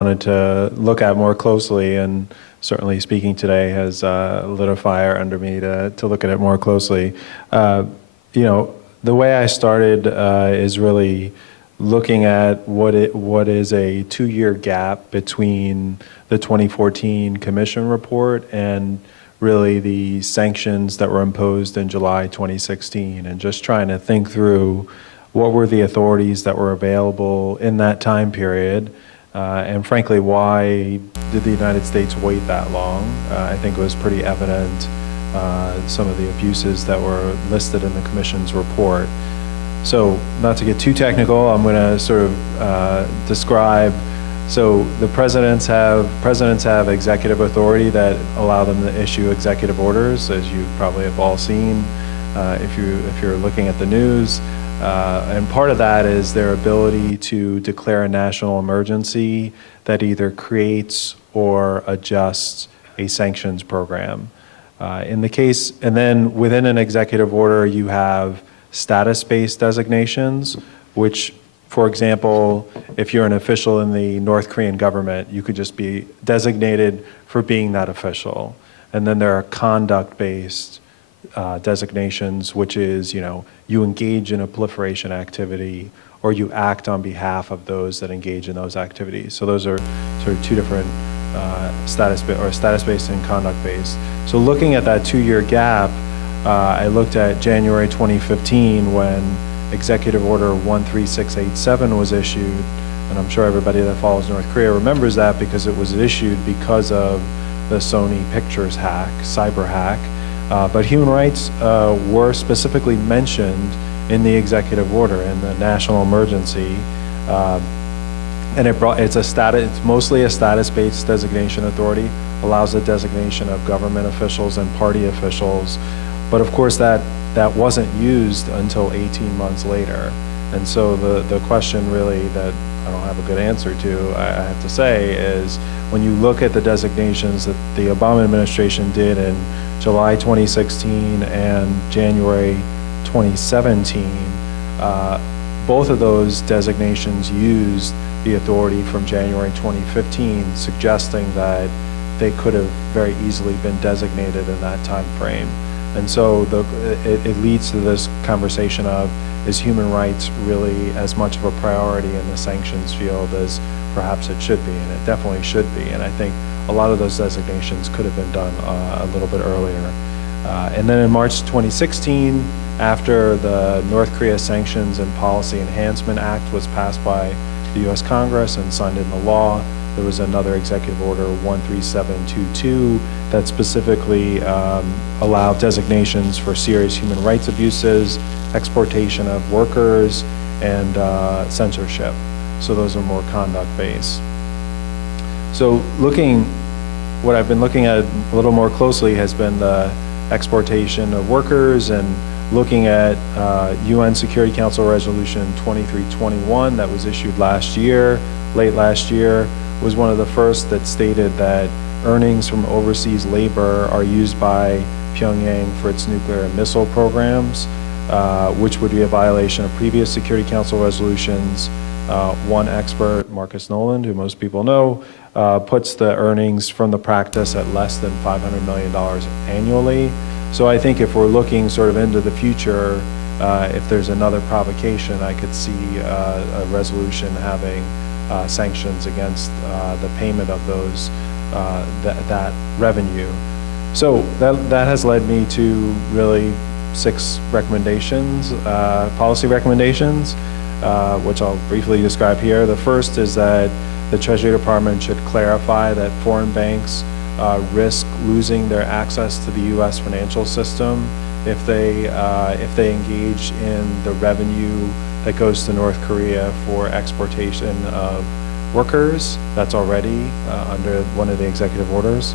wanted to look at more closely, and certainly speaking today has lit a fire under me to look at it more closely. The way I started is really looking at what is a 2-year gap between the 2014 Commission report and really the sanctions that were imposed in July 2016, and just trying to think through what were the authorities that were available in that time period, and frankly, why did the United States wait that long? I think it was pretty evident, some of the abuses that were listed in the Commission's report. So not to get too technical, I'm going to sort of describe. So the presidents have executive authority that allow them to issue executive orders, as you probably have all seen if you're looking at the news. And part of that is their ability to declare a national emergency that either creates or adjusts a sanctions program. In the case, and then within an executive order, you have status-based designations, which, for example, if you're an official in the North Korean government, you could just be designated for being that official. And then there are conduct-based designations, which is, you engage in a proliferation activity or you act on behalf of those that engage in those activities. So those are sort of two different status-based and conduct-based. So looking at that 2-year gap, I looked at January 2015 when Executive Order 13687 was issued, and I'm sure everybody that follows North Korea remembers that because it was issued because of the Sony Pictures hack, cyber hack. But human rights were specifically mentioned in the executive order, in the national emergency, and it's mostly a status-based designation authority, allows the designation of government officials and party officials, but of course that wasn't used until 18 months later. And so the question really that I don't have a good answer to, I have to say, is when you look at the designations that the Obama administration did in July 2016 and January 2017, both of those designations used the authority from January 2015, suggesting that they could have very easily been designated in that time frame. And so it leads to this conversation of, is human rights really as much of a priority in the sanctions field as perhaps it should be? And it definitely should be. And I think a lot of those designations could have been done a little bit earlier. And then in March 2016, after the North Korea Sanctions and Policy Enhancement Act was passed by the U.S. Congress and signed into law, there was another executive order, 13722, that specifically allowed designations for serious human rights abuses, exportation of workers, and censorship. So those are more conduct-based. So what I've been looking at a little more closely has been the exportation of workers, and looking at UN Security Council Resolution 2321 that was issued late last year, was one of the first that stated that earnings from overseas labor are used by Pyongyang for its nuclear and missile programs, which would be a violation of previous Security Council resolutions. One expert, Marcus Noland, who most people know, puts the earnings from the practice at less than $500 million annually. So I think if we're looking sort of into the future, if there's another provocation, I could see a resolution having sanctions against the payment of those that revenue. So that has led me to really 6 recommendations, policy recommendations, which I'll briefly describe here. The first is that the Treasury Department should clarify that foreign banks risk losing their access to the U.S. financial system if they engage in the revenue that goes to North Korea for exportation of workers. That's already under one of the executive orders.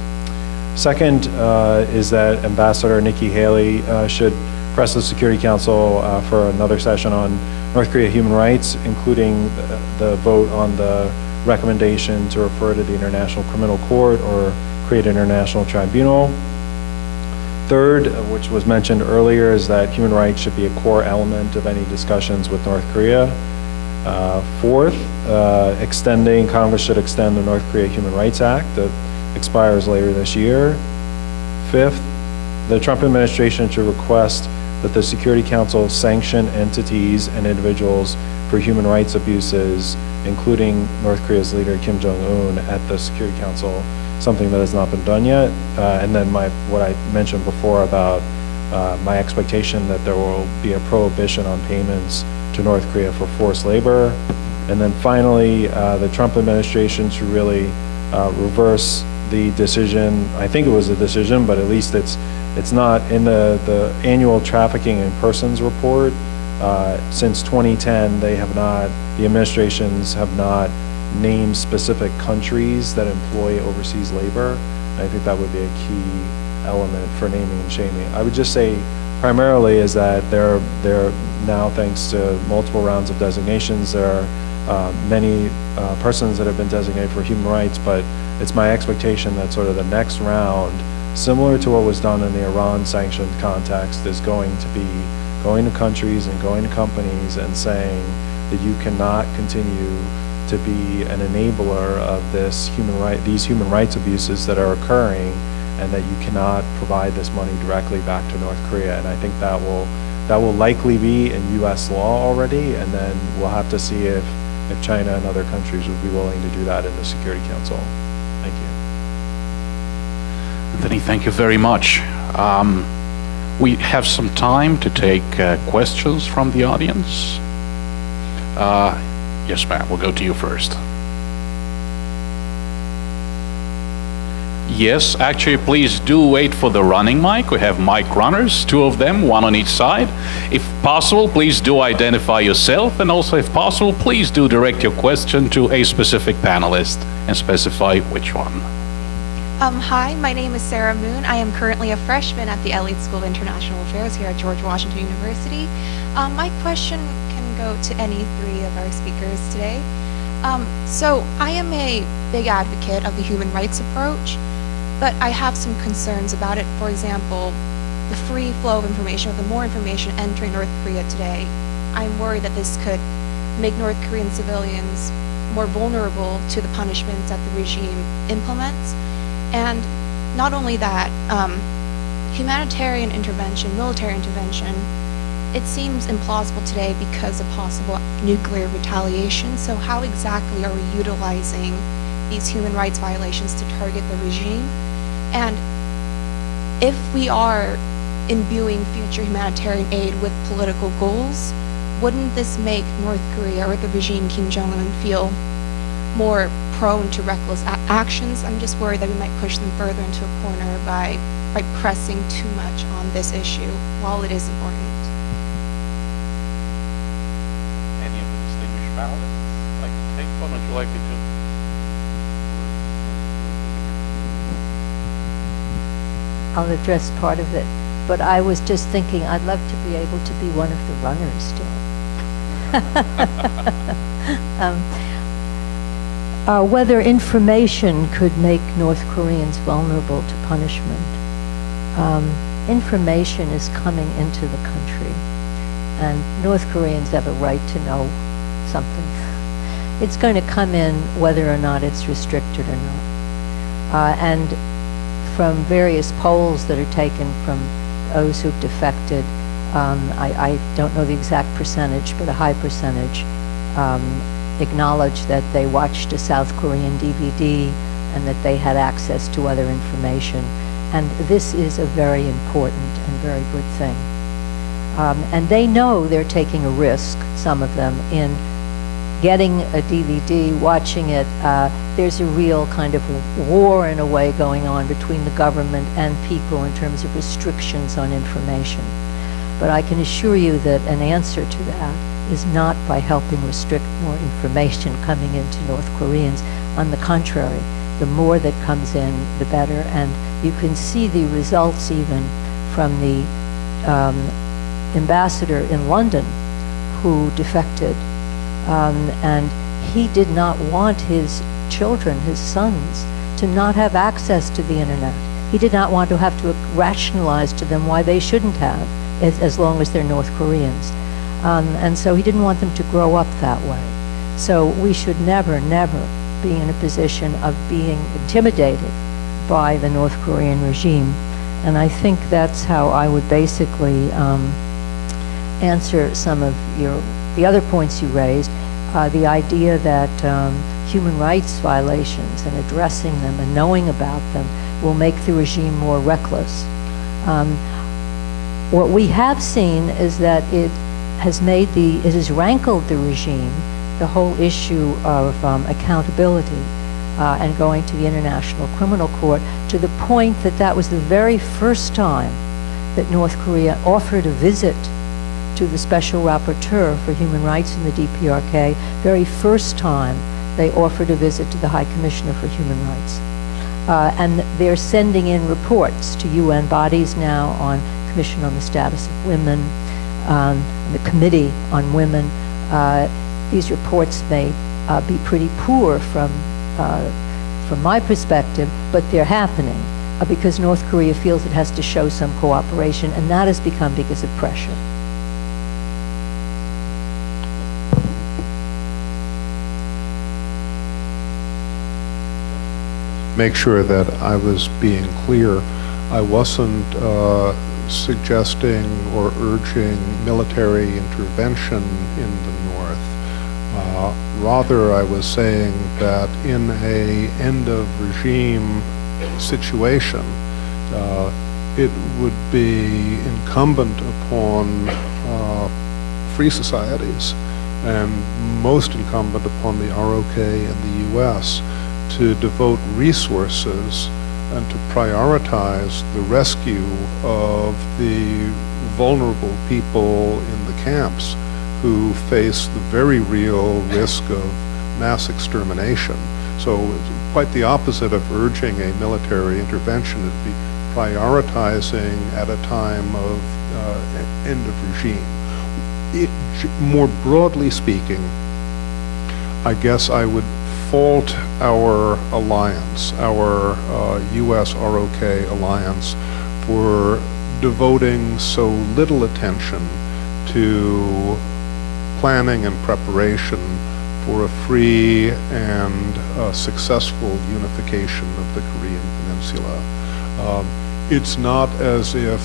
Second is that Ambassador Nikki Haley should press the Security Council for another session on North Korea human rights, including the vote on the recommendation to refer to the International Criminal Court or create an international tribunal. Third, which was mentioned earlier, is that human rights should be a core element of any discussions with North Korea. Fourth, Congress should extend the North Korea Human Rights Act that expires later this year. Fifth, the Trump administration should request that the Security Council sanction entities and individuals for human rights abuses, including North Korea's leader Kim Jong-un at the Security Council, something that has not been done yet. And then what I mentioned before about my expectation that there will be a prohibition on payments to North Korea for forced labor. And then finally, the Trump administration should really reverse the decision. I think it was a decision, but at least it's not in the annual trafficking in persons report. Since 2010, the administrations have not named specific countries that employ overseas labor. I think that would be a key element for naming and shaming. I would just say primarily is that there are now, thanks to multiple rounds of designations, there are many persons that have been designated for human rights, but it's my expectation that sort of the next round, similar to what was done in the Iran sanctioned context, is going to be going to countries and going to companies and saying that you cannot continue to be an enabler of these human rights abuses that are occurring, and that you cannot provide this money directly back to North Korea. And I think that will likely be in U.S. law already, and then we'll have to see if China and other countries would be willing to do that in the Security Council. Thank you. Anthony, thank you very much. We have some time to take questions from the audience. Yes, ma'am, we'll go to you first. Yes, actually, please do wait for the running mic. We have mic runners, 2 of them, 1 on each side. If possible, please do identify yourself, and also, if possible, please do direct your question to a specific panelist and specify which one. Hi, my name is Sarah Moon. I am currently a freshman at the Elliott School of International Affairs here at George Washington University. My question can go to any 3 of our speakers today. So I am a big advocate of the human rights approach, but I have some concerns about it. For example, the free flow of information, or the more information entering North Korea today. I'm worried that this could make North Korean civilians more vulnerable to the punishments that the regime implements. And not only that, humanitarian intervention, military intervention, it seems implausible today because of possible nuclear retaliation. So how exactly are we utilizing these human rights violations to target the regime? And if we are imbuing future humanitarian aid with political goals, wouldn't this make North Korea or the regime Kim Jong-un feel more prone to reckless actions? I'm just worried that we might push them further into a corner by pressing too much on this issue, while it is important. Any of the distinguished panelists like to take one? Would you like me to? I'll address part of it, but I was just thinking I'd love to be able to be one of the runners still. Whether information could make North Koreans vulnerable to punishment. Information is coming into the country, and North Koreans have a right to know something. It's going to come in whether or not it's restricted or not. And from various polls that are taken from those who've defected, I don't know the exact percentage, but a high percentage acknowledge that they watched a South Korean DVD and that they had access to other information. And this is a very important and very good thing. And they know they're taking a risk, some of them, in getting a DVD, watching it. There's a real kind of war in a way going on between the government and people in terms of restrictions on information. But I can assure you that an answer to that is not by helping restrict more information coming into North Koreans. On the contrary, the more that comes in, the better. And you can see the results even from the ambassador in London who defected. And he did not want his children, his sons, to not have access to the internet. He did not want to have to rationalize to them why they shouldn't have, as long as they're North Koreans. And so he didn't want them to grow up that way. So we should never, never be in a position of being intimidated by the North Korean regime. And I think that's how I would basically answer some of the other points you raised. The idea that human rights violations and addressing them and knowing about them will make the regime more reckless. What we have seen is that it has rankled the regime, the whole issue of accountability and going to the International Criminal Court, to the point that that was the very first time that North Korea offered a visit to the Special Rapporteur for Human Rights in the DPRK, very first time they offered a visit to the High Commissioner for Human Rights. And they're sending in reports to UN bodies now on Commission on the Status of Women, the Committee on Women. These reports may be pretty poor from my perspective, but they're happening because North Korea feels it has to show some cooperation, and that has become because of pressure. Make sure that I was being clear. I wasn't suggesting or urging military intervention in the North. Rather, I was saying that in a end of regime situation, it would be incumbent upon free societies and most incumbent upon the ROK and the US to devote resources and to prioritize the rescue of the vulnerable people in the camps who face the very real risk of mass extermination. So it's quite the opposite of urging a military intervention. It'd be prioritizing at a time of end of regime. More broadly speaking, I guess I would fault our alliance, our US ROK alliance, for devoting so little attention to planning and preparation for a free and successful unification of the Korean Peninsula. It's not as if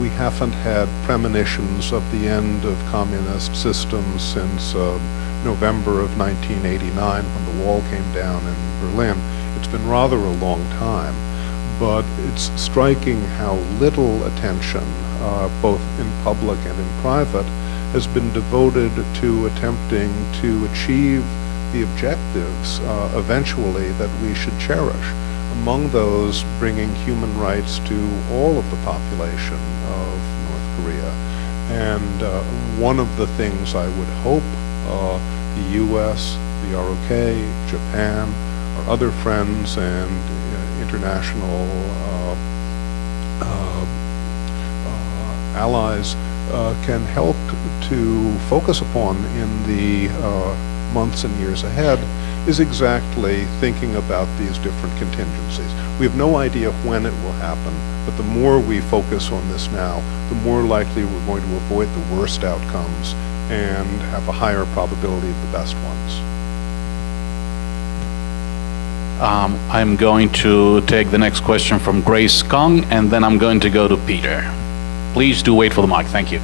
we haven't had premonitions of the end of communist systems since November of 1989 when the wall came down in Berlin. It's been rather a long time, but it's striking how little attention, both in public and in private, has been devoted to attempting to achieve the objectives eventually that we should cherish. Among those, bringing human rights to all of the population of North Korea. And one of the things I would hope the US, the ROK, Japan, our other friends and international allies can help to focus upon in the months and years ahead is exactly thinking about these different contingencies. We have no idea when it will happen, but the more we focus on this now, the more likely we're going to avoid the worst outcomes and have a higher probability of the best ones. I'm going to take the next question from Grace Kong, and then I'm going to go to Peter. Please do wait for the mic. Thank you.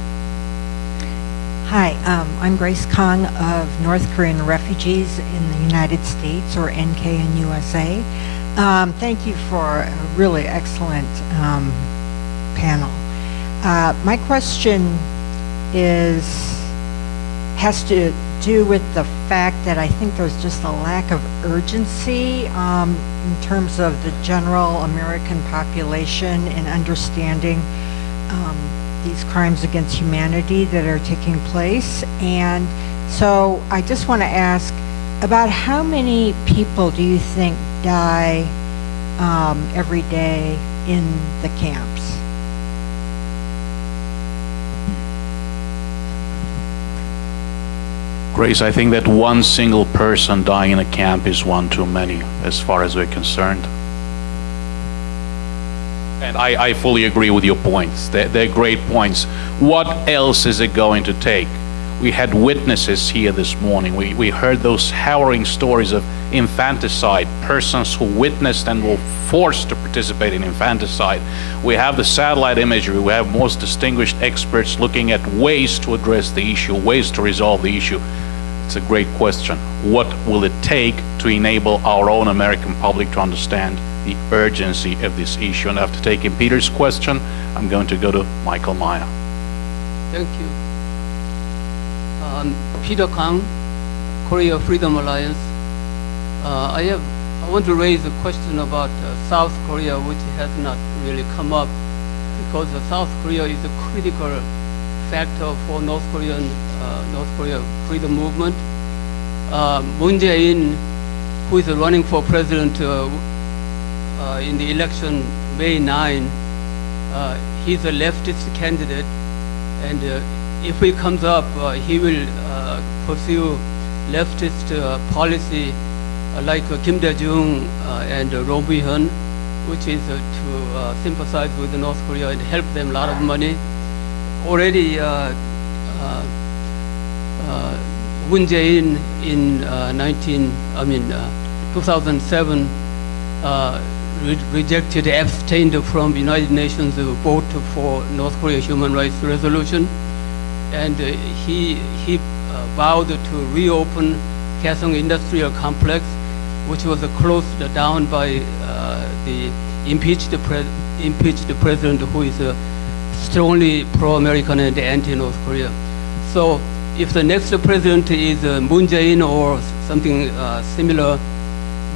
Hi, I'm Grace Kong of North Korean Refugees in the United States, or NK in USA. Thank you for a really excellent panel. My question has to do with the fact that I think there's just a lack of urgency in terms of the general American population in understanding these crimes against humanity that are taking place. And so I just want to ask, about how many people do you think die every day in the camps? Grace, I think that one single person dying in a camp is one too many, as far as we're concerned. And I fully agree with your points. They're great points. What else is it going to take? We had witnesses here this morning. We heard those harrowing stories of infanticide, persons who witnessed and were forced to participate in infanticide. We have the satellite imagery. We have most distinguished experts looking at ways to address the issue, ways to resolve the issue. It's a great question. What will it take to enable our own American public to understand the urgency of this issue? And after taking Peter's question, I'm going to go to Michael Maya. Thank you. Peter Kang, Korea Freedom Alliance. I want to raise a question about South Korea, which has not really come up, because South Korea is a critical factor for North Korea freedom movement. Moon Jae-in, who is running for president in the election May 9, he's a leftist candidate, and if he comes up, he will pursue leftist policy like Kim Dae-jung and Roh Moo-hyun, which is to sympathize with North Korea and help them a lot of money. Already, Moon Jae-in in 2007 rejected, abstained from United Nations vote for North Korea human rights resolution, and he vowed to reopen Kaesong Industrial Complex, which was closed down by the impeached president, who is strongly pro-American and anti-North Korea. So if the next president is Moon Jae-in or something similar,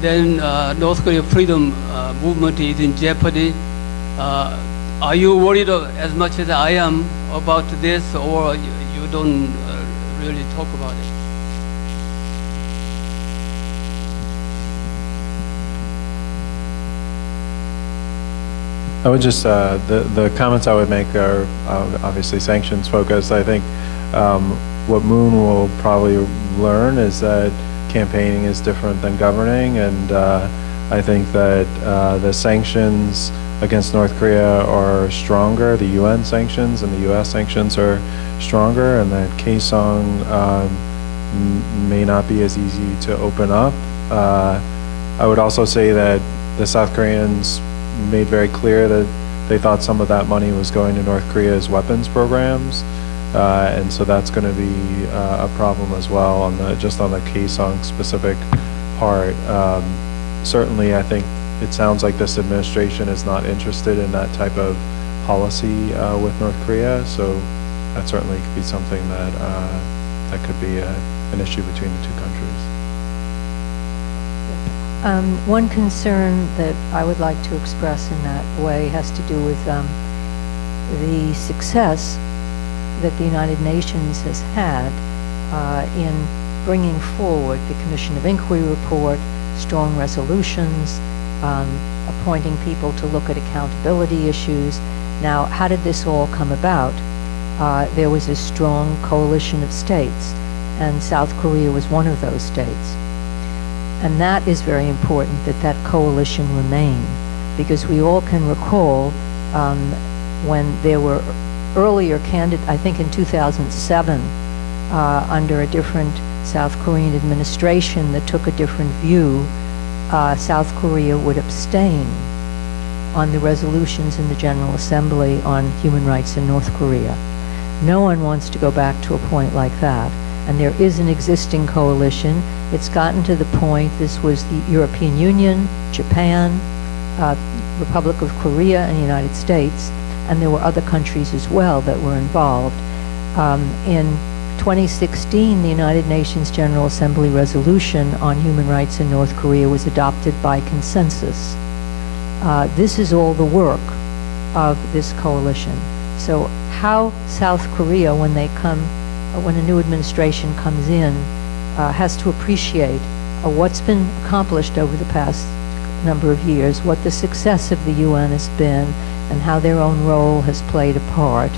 then North Korea freedom movement is in jeopardy. Are you worried as much as I am about this, or you don't really talk about it? I would just, the comments I would make are obviously sanctions focused. I think what Moon will probably learn is that campaigning is different than governing, and I think that the sanctions against North Korea are stronger. The UN sanctions and the US sanctions are stronger, and that Kaesong may not be as easy to open up. I would also say that the South Koreans made very clear that they thought some of that money was going to North Korea's weapons programs, and so that's going to be a problem as well on just on the Kaesong specific part. Certainly, I think it sounds like this administration is not interested in that type of policy with North Korea, so that certainly could be something that that could be an issue between the two countries. One concern that I would like to express in that way has to do with the success that the United Nations has had in bringing forward the Commission of Inquiry report, strong resolutions, appointing people to look at accountability issues. Now, how did this all come about? There was a strong coalition of states, and South Korea was one of those states. And that is very important, that that coalition remain, because we all can recall when there were earlier candidates, I think in 2007, under a different South Korean administration that took a different view, South Korea would abstain on the resolutions in the General Assembly on human rights in North Korea. No one wants to go back to a point like that. And there is an existing coalition. It's gotten to the point, this was the European Union, Japan, Republic of Korea, and the United States, and there were other countries as well that were involved. In 2016, the United Nations General Assembly resolution on human rights in North Korea was adopted by consensus. This is all the work of this coalition. So how South Korea, when a new administration comes in, has to appreciate what's been accomplished over the past number of years, what the success of the UN has been, and how their own role has played a part,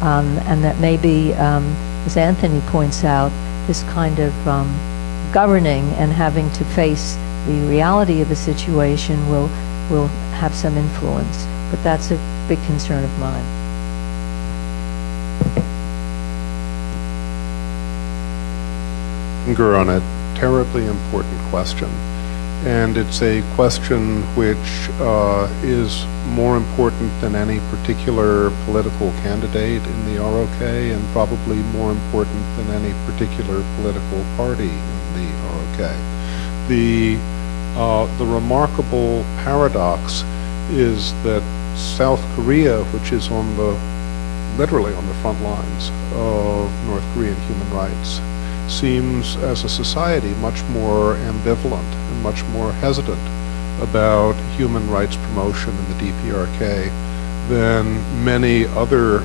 and that maybe, as Anthony points out, this kind of governing and having to face the reality of the situation will have some influence. But that's a big concern of mine. finger on a terribly important question. And it's a question which is more important than any particular political candidate in the ROK, and probably more important than any particular political party in the ROK. The remarkable paradox is that South Korea, which is literally on the front lines of North Korean human rights, seems as a society much more ambivalent and much more hesitant about human rights promotion in the DPRK than many other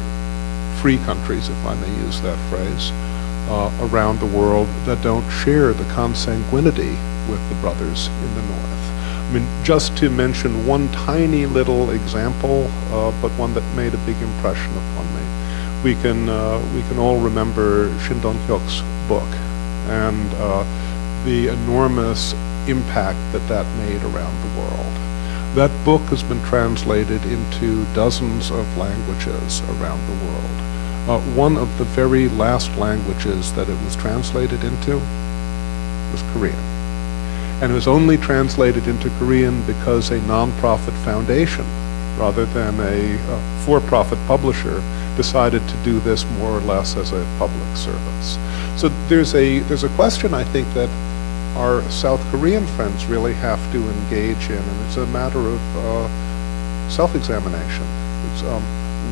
free countries, if I may use that phrase, around the world that don't share the consanguinity with the brothers in the North. I mean, just to mention one tiny little example, but one that made a big impression upon me. We can all remember Shin Dong-hyuk's book and the enormous impact that made around the world. That book has been translated into dozens of languages around the world. One of the very last languages that it was translated into was Korean. And it was only translated into Korean because a nonprofit foundation, rather than a for-profit publisher, decided to do this more or less as a public service. So there's a question, I think, that our South Korean friends really have to engage in, and it's a matter of self-examination. It's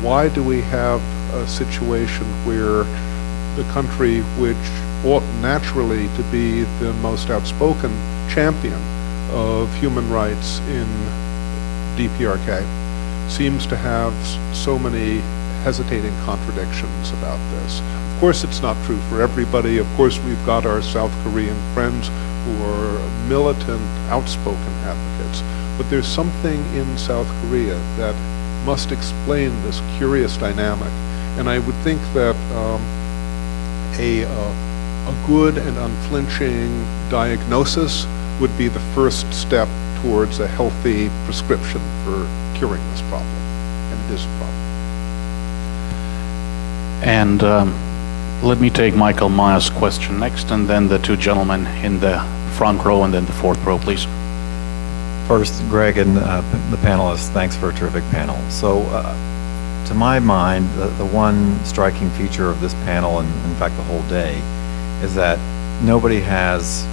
why do we have a situation where the country which ought naturally to be the most outspoken champion of human rights in DPRK seems to have so many hesitating contradictions about this? Of course, it's not true for everybody. Of course, we've got our South Korean friends who are militant, outspoken advocates. But there's something in South Korea that must explain this curious dynamic. And I would think that a good and unflinching diagnosis would be the first step towards a healthy prescription for curing this problem. And it is a problem. And let me take Michael Maya's question next, and then the two gentlemen in the front row, and then the fourth row, please. First, Greg and the panelists, thanks for a terrific panel. So, to my mind, the one striking feature of this panel, and in fact the whole day, is that nobody has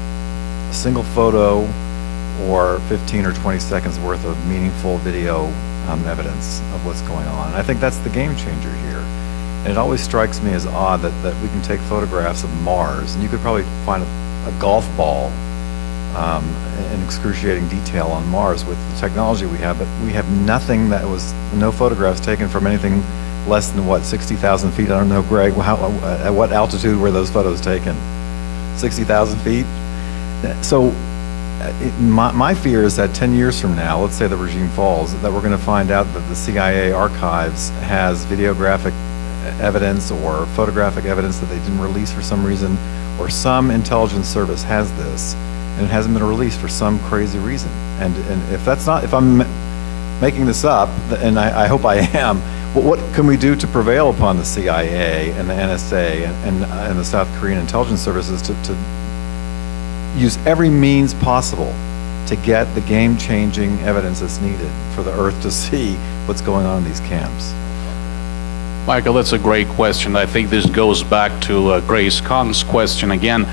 a single photo or 15 or 20 seconds worth of meaningful video evidence of what's going on. And I think that's the game changer here. And it always strikes me as odd that we can take photographs of Mars, and you could probably find a golf ball in excruciating detail on Mars with the technology we have, but we have nothing no photographs taken from anything less than, what, 60,000 feet? I don't know, Greg, at what altitude were those photos taken? 60,000 feet? So my fear is that 10 years from now, let's say the regime falls, that we're going to find out that the CIA archives has videographic evidence or photographic evidence that they didn't release for some reason, or some intelligence service has this, and it hasn't been released for some crazy reason. And if I'm making this up, and I hope I am, what can we do to prevail upon the CIA and the NSA and the South Korean intelligence services to use every means possible to get the game-changing evidence that's needed for the Earth to see what's going on in these camps? Michael, that's a great question. I think this goes back to Grace Kong's question again.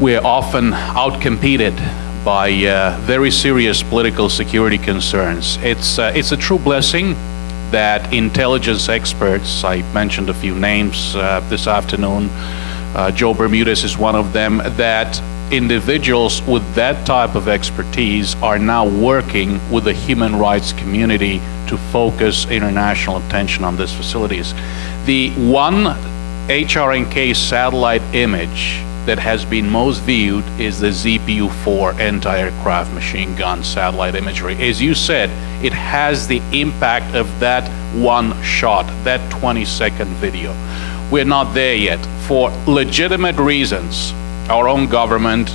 We're often outcompeted by very serious political security concerns. It's a true blessing that intelligence experts, I mentioned a few names this afternoon, Joe Bermudez is one of them, that individuals with that type of expertise are now working with the human rights community to focus international attention on these facilities. The one HRNK satellite image that has been most viewed is the ZPU-4 anti-aircraft machine gun satellite imagery. As you said, it has the impact of that one shot, that 20-second video. We're not there yet. For legitimate reasons, our own government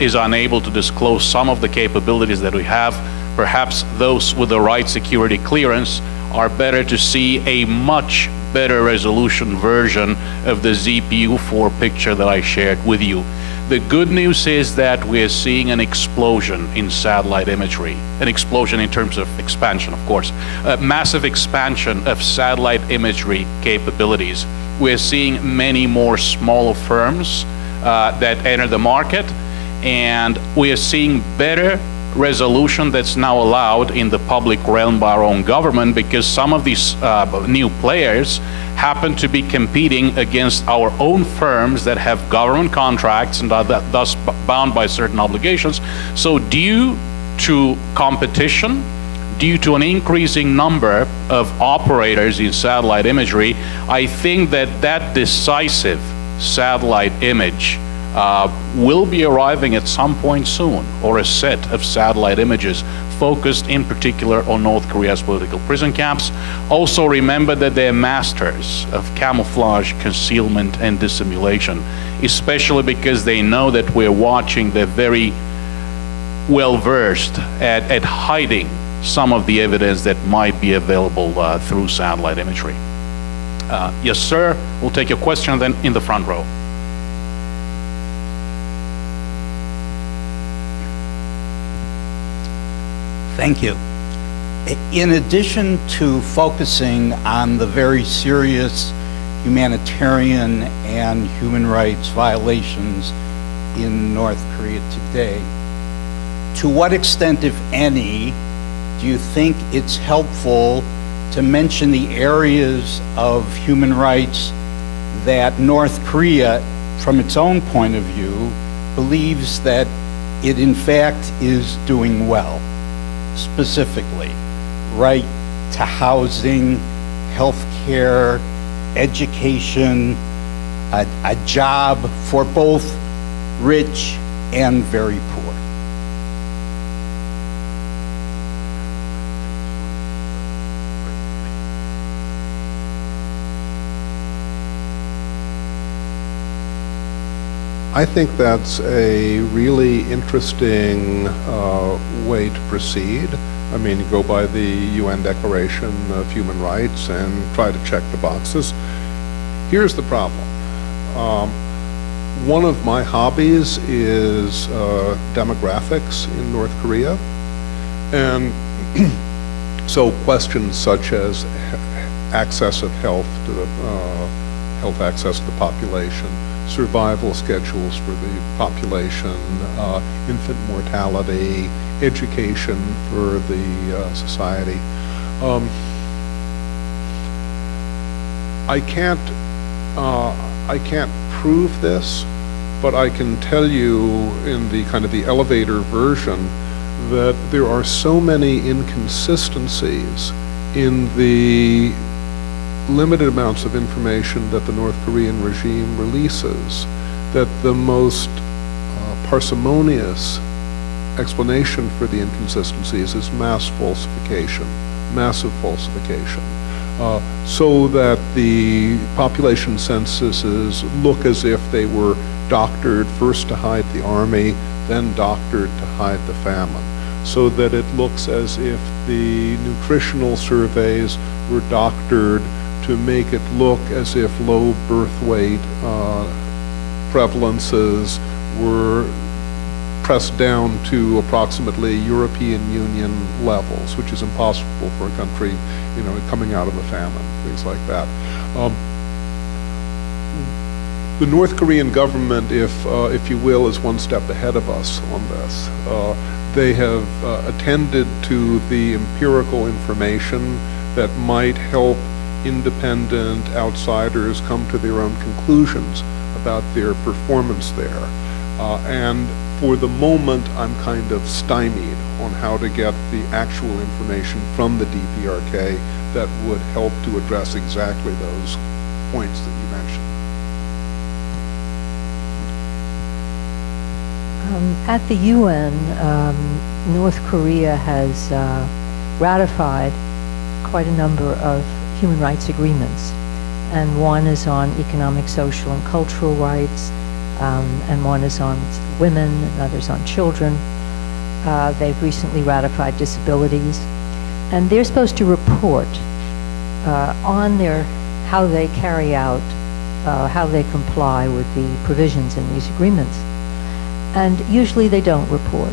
is unable to disclose some of the capabilities that we have. Perhaps those with the right security clearance are better to see a much better resolution version of the ZPU-4 picture that I shared with you. The good news is that we are seeing an explosion in satellite imagery, an explosion in terms of expansion, of course, a massive expansion of satellite imagery capabilities. We're seeing many more smaller firms that enter the market, and we are seeing better resolution that's now allowed in the public realm by our own government, because some of these new players happen to be competing against our own firms that have government contracts and are thus bound by certain obligations. So due to competition, due to an increasing number of operators in satellite imagery, I think that decisive satellite image will be arriving at some point soon, or a set of satellite images focused in particular on North Korea's political prison camps. Also remember that they're masters of camouflage, concealment, and dissimulation, especially because they know that we're watching. They're very well versed at hiding some of the evidence that might be available through satellite imagery. Yes, sir. We'll take your question then in the front row. Thank you. In addition to focusing on the very serious humanitarian and human rights violations in North Korea today, to what extent, if any, do you think it's helpful to mention the areas of human rights that North Korea, from its own point of view, believes that it in fact is doing well? Specifically, right to housing, health care, education, a job for both rich and very poor. I think that's a really interesting way to proceed. I mean, you go by the UN Declaration of Human Rights and try to check the boxes. Here's the problem. One of my hobbies is demographics in North Korea. And so questions such as access of health to the health access to the population, survival schedules for the population, infant mortality, education for the society. I can't prove this, but I can tell you in the kind of the elevator version that there are so many inconsistencies in the limited amounts of information that the North Korean regime releases, that the most parsimonious explanation for the inconsistencies is massive falsification, so that the population censuses look as if they were doctored first to hide the army, then doctored to hide the famine, so that it looks as if the nutritional surveys were doctored to make it look as if low birth weight prevalences were pressed down to approximately European Union levels, which is impossible for a country, you know, coming out of a famine, things like that. The North Korean government, if you will, is one step ahead of us on this. They have attended to the empirical information that might help independent outsiders come to their own conclusions about their performance there. And for the moment, I'm kind of stymied on how to get the actual information from the DPRK that would help to address exactly those points that you mentioned. At the UN, North Korea has ratified quite a number of human rights agreements, and one is on economic, social, and cultural rights, and one is on women, and others on children. They've recently ratified disabilities, and they're supposed to report on how they carry out, how they comply with the provisions in these agreements. and usually they don't report.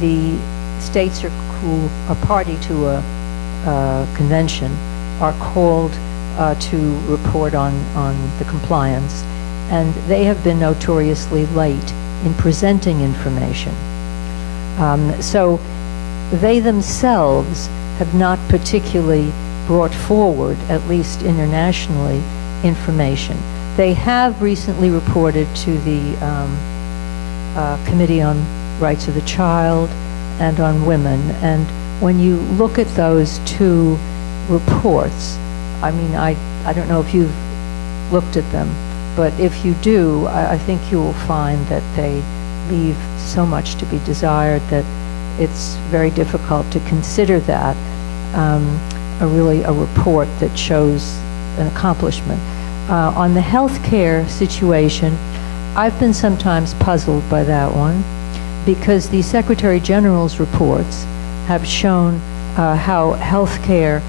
The states who are party to a convention are called to report on the compliance, and they have been notoriously late in presenting information. So they themselves have not particularly brought forward, at least internationally, information. They have recently reported to the Committee on Rights of the Child and on Women, and when you look at those two reports, I mean, I don't know if you've looked at them, but if you do, I think you will find that they leave so much to be desired that it's very difficult to consider that a report that shows an accomplishment. On the healthcare situation, I've been sometimes puzzled by that one, because the Secretary General's reports have shown how healthcare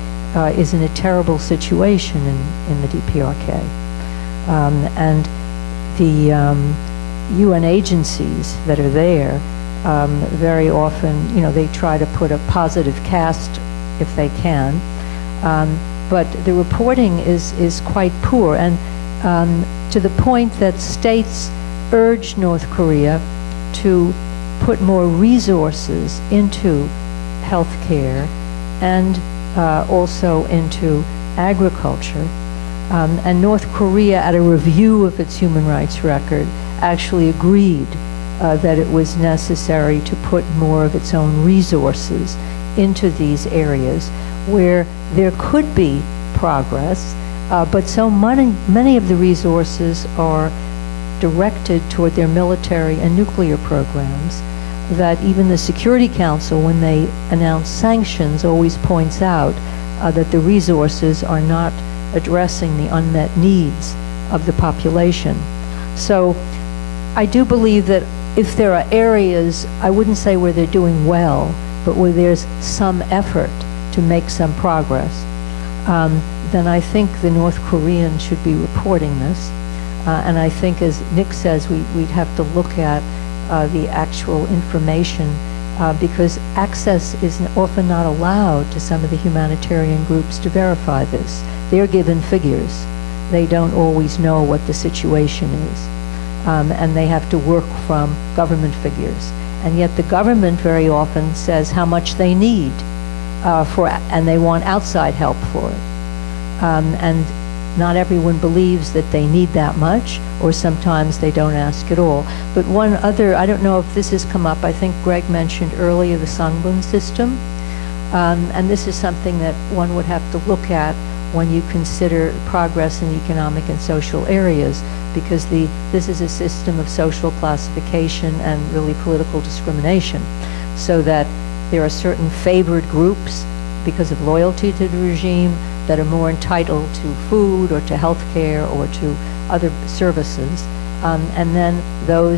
is in a terrible situation in the DPRK. And the UN agencies that are there, very often, they try to put a positive cast if they can, but the reporting is quite poor, and to the point that states urge North Korea to put more resources into healthcare and also into agriculture. And North Korea, at a review of its human rights record, actually agreed that it was necessary to put more of its own resources into these areas where there could be progress, but so many of the resources are directed toward their military and nuclear programs that even the Security Council, when they announce sanctions, always points out that the resources are not addressing the unmet needs of the population. So I do believe that if there are areas, I wouldn't say where they're doing well, but where there's some effort to make some progress, then I think the North Koreans should be reporting this. And I think, as Nick says, we'd have to look at the actual information because access is often not allowed to some of the humanitarian groups to verify this. They're given figures. They don't always know what the situation is. And they have to work from government figures. And yet the government very often says how much they need and they want outside help for it. And not everyone believes that they need that much, or sometimes they don't ask at all. But one other, I don't know if this has come up, I think Greg mentioned earlier the Sungbun system. And this is something that one would have to look at when you consider progress in economic and social areas, because this is a system of social classification and really political discrimination, so that there are certain favored groups because of loyalty to the regime that are more entitled to food or to health care or to other services, and then those